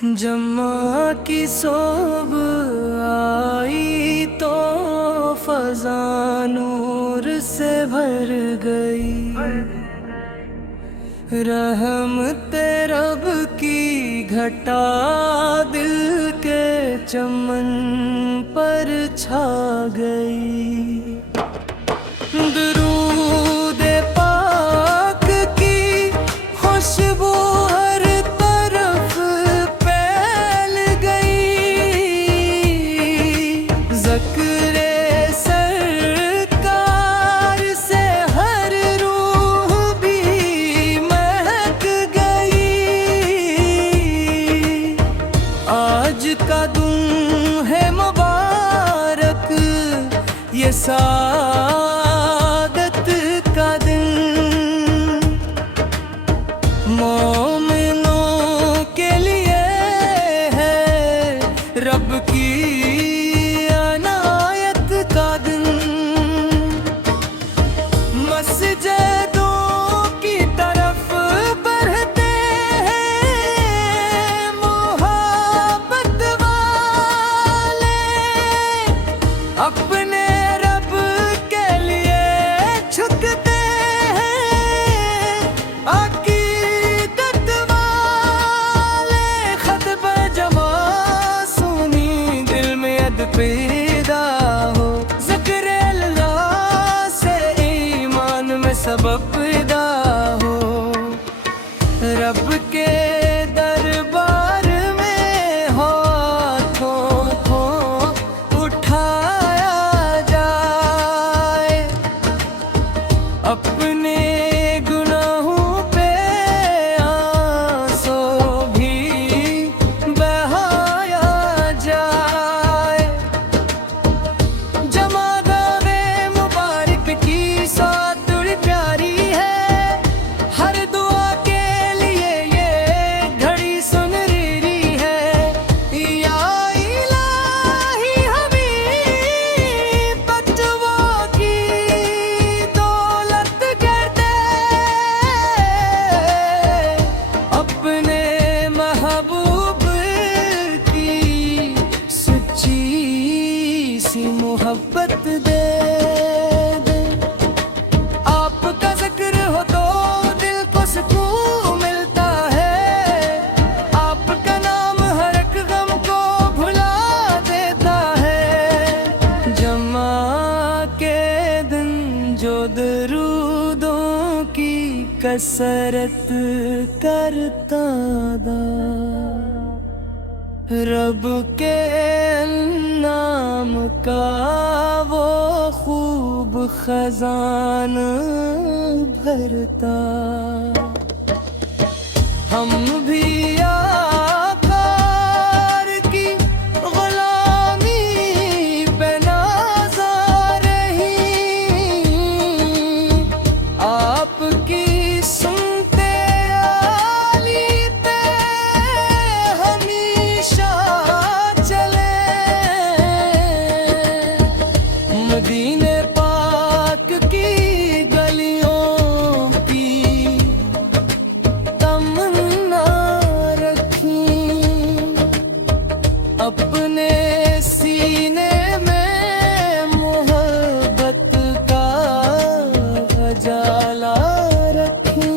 جمع کی صبح آئی تو فضا نور سے بھر گئی، رحمت رب کی گھٹا دل کے چمن پر چھا گئی۔ درود پاک کی خوشبو ہر طرف پھیل گئی، ذکر سرکار سے ہر روح بھی مہک گئی۔ آج کا دن ہے مبارک، یہ سعادت کا دن، مومنوں کے لیے ہے رب کی عنایت کا دن۔ مسجدوں کی طرف بڑھتے ہیں محبت والے، اپنے رب کے لیے جھکتے ہیں عقیدت والے۔ خطب جمع سنی دل میں اد پیدا ہو، ذکر اللہ سے ایمان میں سبب پیدا ہو۔ رب کے دربار میں ہاتھوں کو اٹھایا جائے، اپنے گناہوں پہ آنسو بھی بہایا جائے۔ جمادات مبارک کی سات بڑی پیاری ہے، ہر دعا کے لیے یہ گھڑی سنہری ہے۔ یا الہی ہمیں بچوں کی دولت کرتے، اپنے محبوب کی سچی سی محبت دے دے۔ آپ کا ذکر ہو تو دل کو سکون ملتا ہے، آپ کا نام ہر ایک غم کو بھلا دیتا ہے۔ جمعہ کے دن جو درودوں کی کثرت کرتا دا، رب کے نام کا وہ خوب خزان بھرتا۔ ہم بھی آقا کی غلامی پہ نازا رہی، آپ کی سنتے عالی پہ ہمیشہ چلے۔ مدینے پاک کی گلیوں کی تمنا رکھی، اپنے سینے میں محبت کا اجالا رکھی۔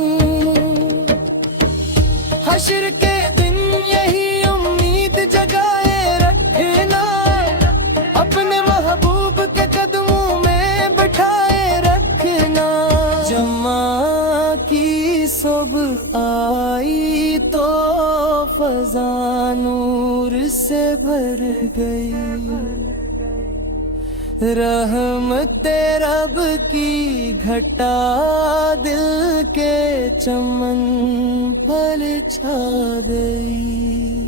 حشر کے دن یہی امید جگائے رکھنا، اپنے محبوب کے قدموں میں بٹھائے رکھنا۔ جمعہ کی صبح آئی تو فضا نور سے بھر گئی، رحمت رب کی گھٹا دل کے چمن پر چھا گئی۔